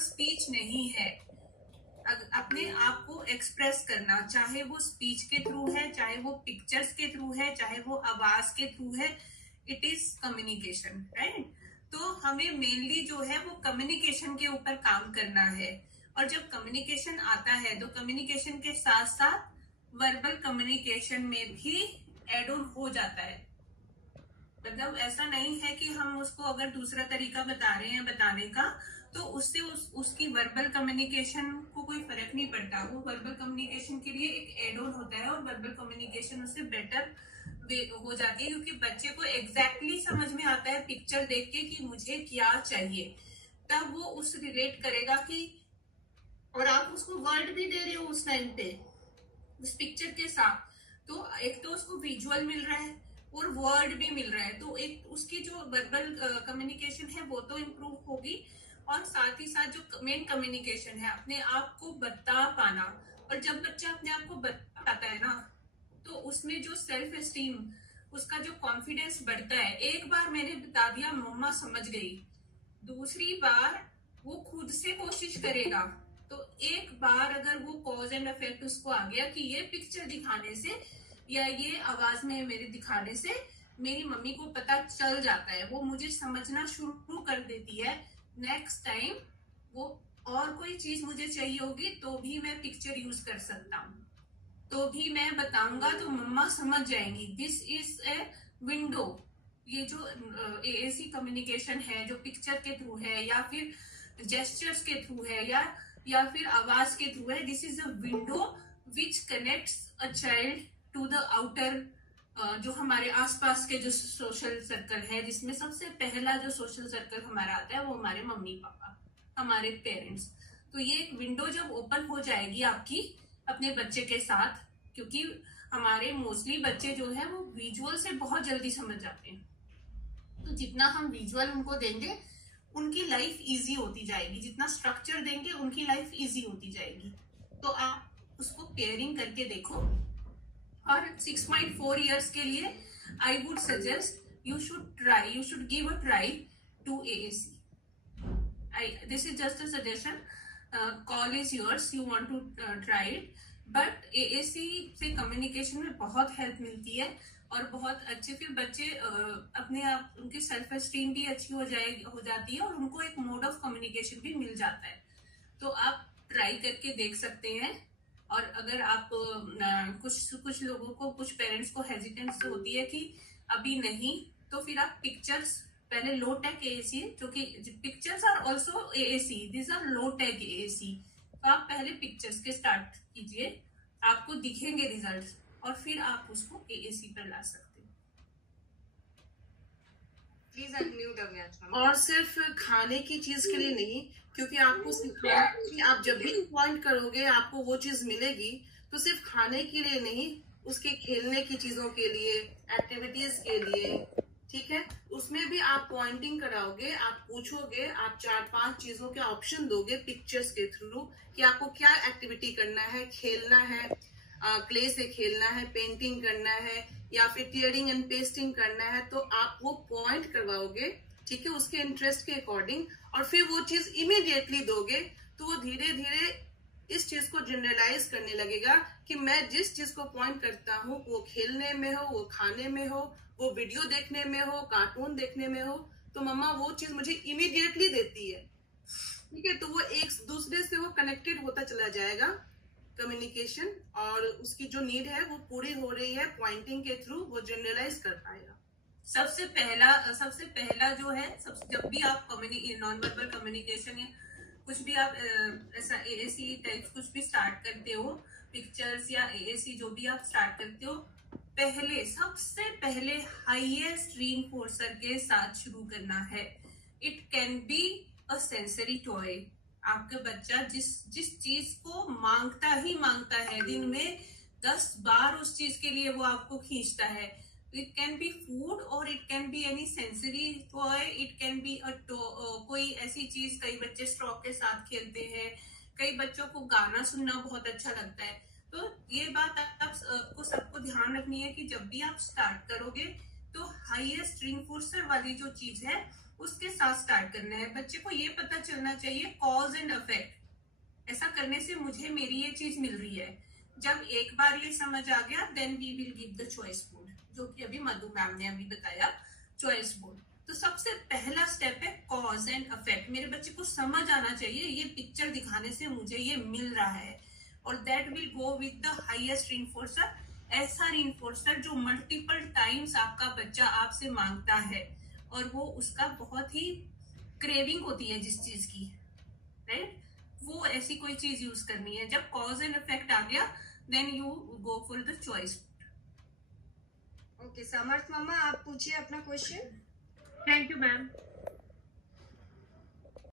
Speech नहीं है। अपने आप को एक्सप्रेस करना, चाहे वो स्पीच के थ्रू है, चाहे वो पिक्चर्स के थ्रू है, चाहे वो आवाज के थ्रू है, इट इज कम्युनिकेशन, राइट। तो हमें मेनली जो है वो कम्युनिकेशन के ऊपर काम करना है। और जब कम्युनिकेशन आता है तो कम्युनिकेशन के साथ साथ वर्बल कम्युनिकेशन में भी एड ऑन हो जाता है। मतलब ऐसा नहीं है कि हम उसको अगर दूसरा तरीका बता रहे हैं बताने का तो उससे उसकी वर्बल कम्युनिकेशन को कोई फर्क नहीं पड़ता। वो वर्बल कम्युनिकेशन के लिए एक एड ऑन होता है और वर्बल कम्युनिकेशन उससे बेटर हो जाती है, क्योंकि बच्चे को एग्जैक्टली समझ में आता है पिक्चर देख के कि मुझे क्या चाहिए। तब वो उस रिलेट करेगा कि, और आप उसको वर्ड भी दे रहे हो उस टाइम पे उस पिक्चर के साथ, तो एक तो उसको विजुअल मिल रहा है और वर्ड भी मिल रहा है, तो एक उसकी जो वर्बल कम्युनिकेशन है वो तो इम्प्रूव होगी। और साथ ही साथ जो मेन कम्युनिकेशन है अपने आप को बता पाना, और जब बच्चा अपने आप को बता पाता है ना तो उसमें जो सेल्फ एस्टीम, उसका जो कॉन्फिडेंस बढ़ता है। एक बार मैंने बता दिया मम्मा समझ गई, दूसरी बार वो खुद से कोशिश करेगा। तो एक बार अगर वो कॉज एंड इफेक्ट उसको आ गया कि ये पिक्चर दिखाने से या ये आवाज में मेरे दिखाने से मेरी मम्मी को पता चल जाता है, वो मुझे समझना शुरू कर देती है, नेक्स्ट टाइम वो और कोई चीज मुझे चाहिए होगी तो भी मैं पिक्चर यूज कर सकता हूँ, तो भी मैं बताऊंगा तो मम्मा समझ जाएंगी। This is a window. ये जो एएसी कम्युनिकेशन है जो पिक्चर के थ्रू है या फिर जेस्चर्स के थ्रू है या फिर आवाज के थ्रू है, this is a window which connects a child to the outer, जो हमारे आसपास के जो सोशल सर्कल है, जिसमें सबसे पहला जो सोशल सर्कल हमारा आता है वो हमारे मम्मी पापा, हमारे पेरेंट्स। तो ये एक विंडो जब ओपन हो जाएगी आपकी अपने बच्चे के साथ, क्योंकि हमारे मोस्टली बच्चे जो है वो विजुअल से बहुत जल्दी समझ जाते हैं, तो जितना हम विजुअल उनको देंगे उनकी लाइफ इजी होती जाएगी, जितना स्ट्रक्चर देंगे उनकी लाइफ इजी होती जाएगी। तो आप उसको पेयरिंग करके देखो। और 6.4 इयर्स के लिए I would suggest you should give a try to AAC. This is just a suggestion, call is yours, you want to try it. But AAC से कम्युनिकेशन में बहुत हेल्प मिलती है और बहुत अच्छे, फिर बच्चे अपने आप उनकी सेल्फ एस्टीम भी अच्छी हो जाती है और उनको एक मोड ऑफ कम्युनिकेशन भी मिल जाता है। तो आप ट्राई करके देख सकते हैं। और अगर आप कुछ लोगों को, कुछ पेरेंट्स को हेजिटेंस होती है कि अभी नहीं, तो फिर आप पिक्चर्स, पहले लो टेक एएसी, जो कि pictures are also AAC, this are low tech AAC, तो आप पहले पिक्चर्स के स्टार्ट कीजिए, आपको दिखेंगे रिजल्ट्स, और फिर आप उसको एएसी पर ला सकते हैं। Please unmute Avyansh. और सिर्फ खाने की चीज के लिए नहीं, क्योंकि आपको सिखाया कि आप जब भी पॉइंट करोगे आपको वो चीज मिलेगी, तो सिर्फ खाने के लिए नहीं, उसके खेलने की चीजों के लिए, एक्टिविटीज के लिए, ठीक है, उसमें भी आप पॉइंटिंग कराओगे, आप पूछोगे, आप 4-5 चीजों के ऑप्शन दोगे पिक्चर्स के थ्रू कि आपको क्या एक्टिविटी करना है, खेलना है, क्ले से खेलना है, पेंटिंग करना है, या फिर टीयरिंग एंड पेस्टिंग करना है, तो आप वो पॉइंट करवाओगे, ठीक है, उसके इंटरेस्ट के अकॉर्डिंग, और फिर वो चीज इमीडिएटली दोगे, तो वो धीरे धीरे इस चीज को जनरलाइज करने लगेगा कि मैं जिस चीज को पॉइंट करता हूँ, वो खेलने में हो, वो खाने में हो, वो वीडियो देखने में हो, कार्टून देखने में हो, तो मम्मा वो चीज मुझे इमीडिएटली देती है, ठीक है। तो वो एक दूसरे से वो कनेक्टेड होता चला जाएगा कम्युनिकेशन, और उसकी जो नीड है वो पूरी हो रही है पॉइंटिंग के थ्रू, वो जनरलाइज कर पाएगा। सबसे पहला जो है, जब भी आप नॉन वर्बल कम्युनिकेशन या कुछ भी आप ऐसा एएसी टाइप कुछ भी स्टार्ट करते हो, पिक्चर्स या एएसी जो भी आप स्टार्ट करते हो, सबसे पहले हाईएस्ट रीइंफोर्सर के साथ शुरू करना है। It can be a sensory toy. आपका बच्चा जिस चीज को मांगता है, दिन में 10 बार उस चीज के लिए वो आपको खींचता है। इट कैन बी फूड और it can be any sensory toy, it can be कोई ऐसी चीज। कई बच्चे स्ट्रॉ के साथ खेलते हैं, कई बच्चों को गाना सुनना बहुत अच्छा लगता है। तो ये बात आपको सबको ध्यान रखनी है कि जब भी आप स्टार्ट करोगे तो हाईएस्ट रीइंफोर्सर वाली जो चीज है उसके साथ स्टार्ट करना है। बच्चे को ये पता चलना चाहिए कॉज एंड इफेक्ट, ऐसा करने से मुझे मेरी ये चीज मिल रही है। जब एक बार ये समझ आ गया, then we will give the choice board, जो कि अभी मधु मैम ने अभी बताया, चॉइस बोर्ड। तो सबसे पहला स्टेप है कॉज एंड इफेक्ट। मेरे बच्चे को समझ आना चाहिए ये पिक्चर दिखाने से मुझे ये मिल रहा है, और that will go with the highest reinforcer, ऐसा रिइंफोर्सर जो मल्टीपल टाइम्स आपका बच्चा आपसे मांगता है और वो उसका बहुत ही क्रेविंग होती है जिस चीज की, राइट, वो ऐसी कोई चीज यूज करनी है। जब कॉज एंड इफेक्ट आ गया, then you go for the choice. Okay, Samarth मामा आप पूछिए अपना क्वेश्चन। Thank you ma'am.